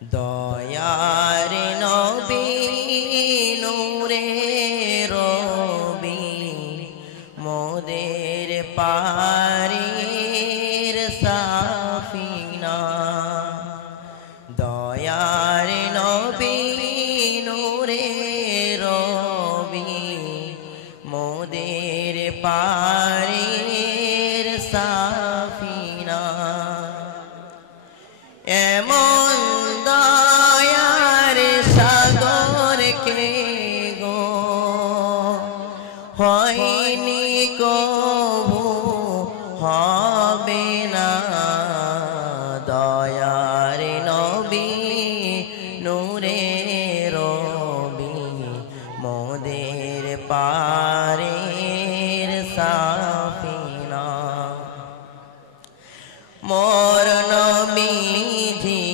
দয়ার নবী নূরে রবি মোদের পারের সাফিনা দয়ার নবী নূরে রবি মোদের পারের সাফিনা এমন দয়ার সাগর কে গো হয়নি কবু হবে না দয়ার নবী নূরে রবি মোদের পারের সাফিনা মোর নবীজি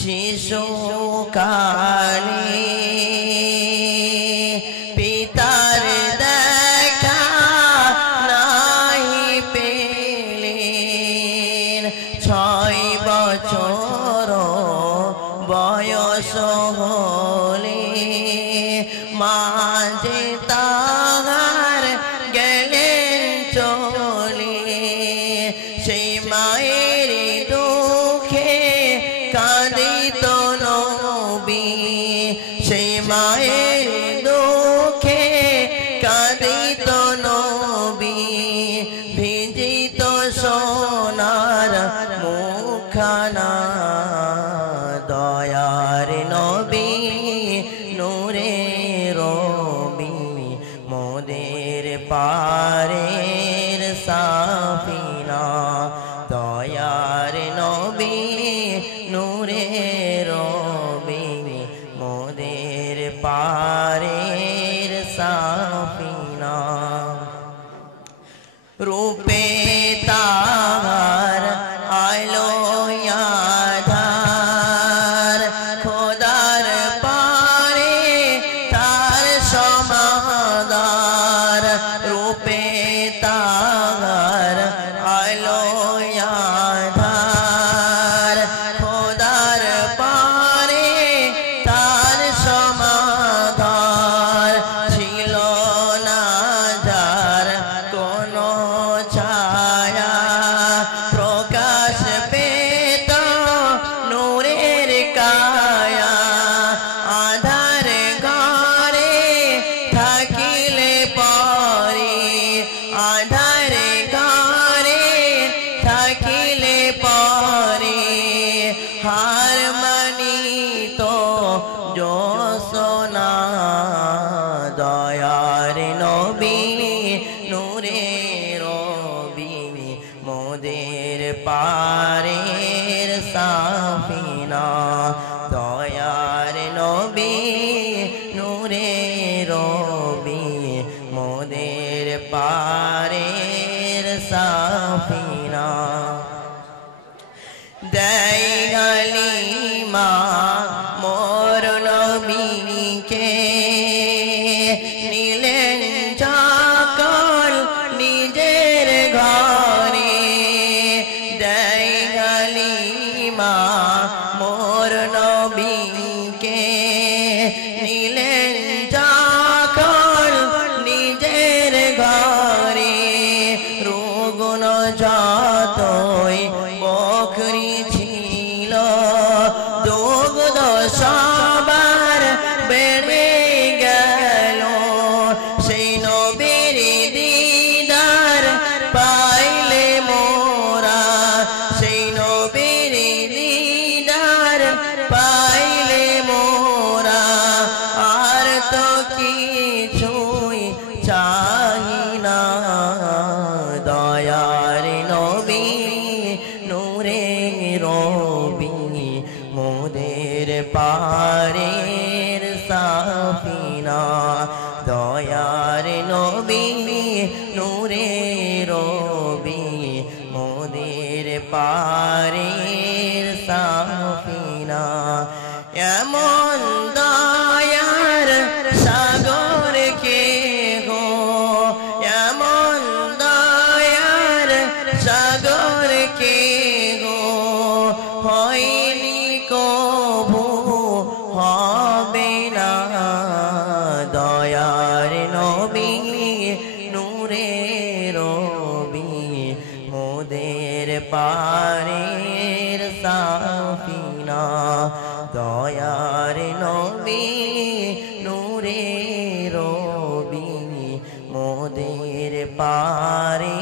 শিশুকালে পিতার দেখা নাই পেলেন 6 বছর বয়স হলে মাঝে তাহার গেলেন চলে সেই মায়ের দুঃখে কাঁদিত নবী সেই মায়ের দুঃখে কাঁদিত নবী ভিজিত সোনার মুখখানা দয়ার নবী নূরে রবি মোদের পারের সাফিনা দয়ার নবী নূরে রবি মোদের পারের সাফিনা রূপে তাহার আলো আধার খোদার পারে তার সমাদার রূপে তাহার আলো আধার খোদার পারে তার সমাদার ছিল না যার কোনো ছায়া প্রকাশ পেত নূরের কায়া আধার ঘরে থাকিলে পরে আধার ঘরে থাকিলে পরে হার মানিত জোসনা দয়ার নবী নূরে রবি মোদের পারের সাফিনা দয়ার নবী নূরে রবি মোদের পারের সাফিনা দেয় হালিমা মোর নবীকে নিলেন চাকর নিজের ঘরে দেয় হালিমা মোর নবীকে নিলেন চাকর নিজের ঘরে রোগন যতই বকরি ছিল দুগ্ধ সবার বেড়ে গেল সেই নবীর দিদার পাইলে মোরা সেই নবীর দিদার পাইলে মোরা আর তো কিছুই চাই না দয়ার নবী নূরে রবি মোদের পারের সাফিনা দয়ার নবী নূরে রবি মোদের পারের সাফিনা এমন দয়ার সাগর কে গো এমন দয়ার সাগর কে গো হয়নি কো নবী নূরে রবি মোদের পারের সাফিনা দয়ার নবী নূরে রবি মোদের পারে